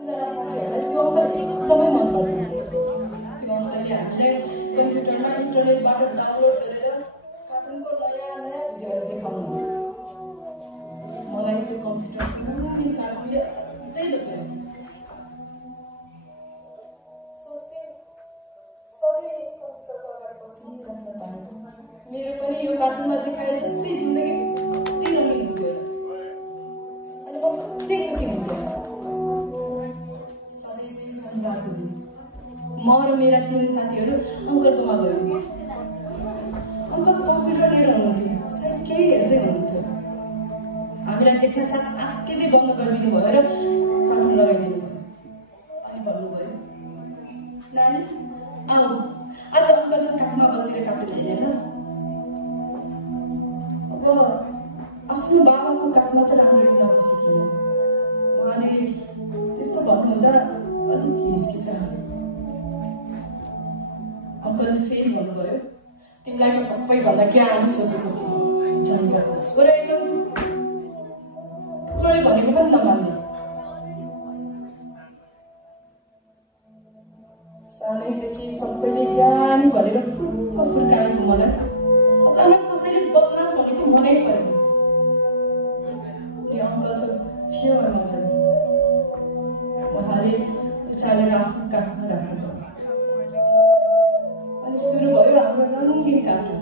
तिनजना साथीहरूलाई त्यो अङ्कल एकदमै मन पर्थ्यो। त्यो अङ्कलले हामीले कम्प्युटरमा इन्टरनेटबाट डाउनलोड गरेर कार्टुनको नयाँ नयाँ भिडियोहरू देखाउनुहुन्थ्यो। मलाई त्यो कम्प्युटरको रङ्गीन कार्टुनले असाध्यै लोभ्यायो। मेरो पनि यो कार्टुनमा देखाए जस्तै जिन्दगी कति रङ्गीन हुन्थ्यो अनि म कति खुसी हुन्थ्यो। सधैँ चाहिँ शनिबारको दिन म र मेरा 3 साथीहरू अङ्कलकोमा गयौँ। अङ्कल कम्प्युटर लिएर हुनुहुन्थ्यो, सायद केही हेर्दै हुनुहुन्थ्यो। हामीलाई देख्न साथ आँखेले बन्द गरिदिनु भयो र कार्टुन लगाइदिनु भयो अनि भन्नुभयो, नानी आऊ आज अङ्कलको काखमा बसेर कार्टुन हेर्ने ल। अब आफ्नो बाबाको काखमा त राम्ररी नबसेकी हो। उहाँले त्यसो भन्नुहुँदा अलिक हिचकिचा। अङ्कलले फेरि भन्नुभयो, तिमीलाई त सबैभन्दा ज्ञान सोचेको थियो, जङ्गल छोरा छौ, ठुलोले भनेको पनि नमान्ने। सानैदेखि सबैले ज्ञानी भनेर फुर्क फुर्काएको मलाई अचानक कसैले बदमास भनेको मनै परेन। अनि अङ्कलको छेउमा गयो। उहाँले उचालेर आफ्नो काखमा राख्नुभयो अनि सुरु भयो हाम्रो रङ्गीन कार्टुन।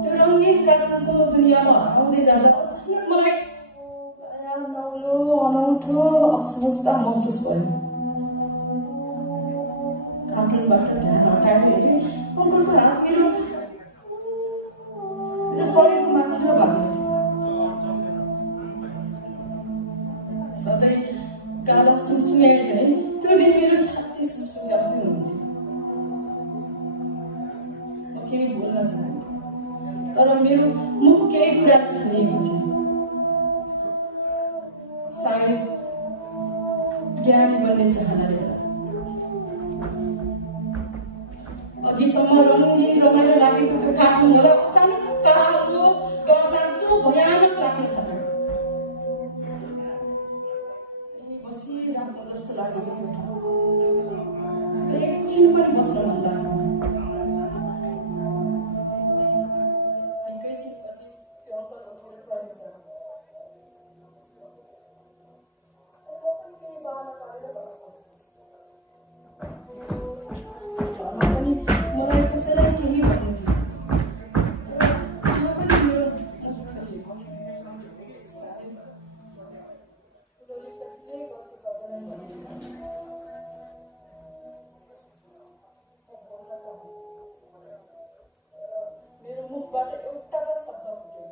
त्यो रङ्गीन कार्टुनको दुनियाँमा हराउँदै जाँदा अचानक मलाई नयाँ नौलो अनौठो असहजता महसुस भयो। कार्टुनबाट ध्यान हटाएपछि अङ्कलको हात मेरो शरीरको माथिल्लो भागमा थियो। सधैँ गाला सुमसुम्याए झैँ त्यो दिन मेरो छाती सुमसुम्याउँदै हुन्थ्यो। म केही बोल्न चाहन्थेँ तर मेरो मुख केही कुरा थिएन। सायद ज्ञानी बन्ने चाहनाले होला। अघिसम्म रङ्गीन रमाइलो लागेको त्यो कार्टुनलाई अचानक कालो डरलाग्दो भयानक लाग्न थाल्यो। बसिराख्नु जस्तो लागेको त्यो ठाउँ एकछिन पनि बस्न मन लाग्यो। एकैछिनपछि त्यो अङ्कल उठेर गएर जानु। मलाई कसैलाई केही भन्नु थियो। मेरो मुखबाट एउटा पनि शब्द फुटेन।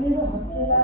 मेरो हत्केला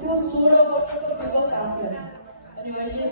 त्यो 16 वर्षको विवश आफूलाई अनि अहिले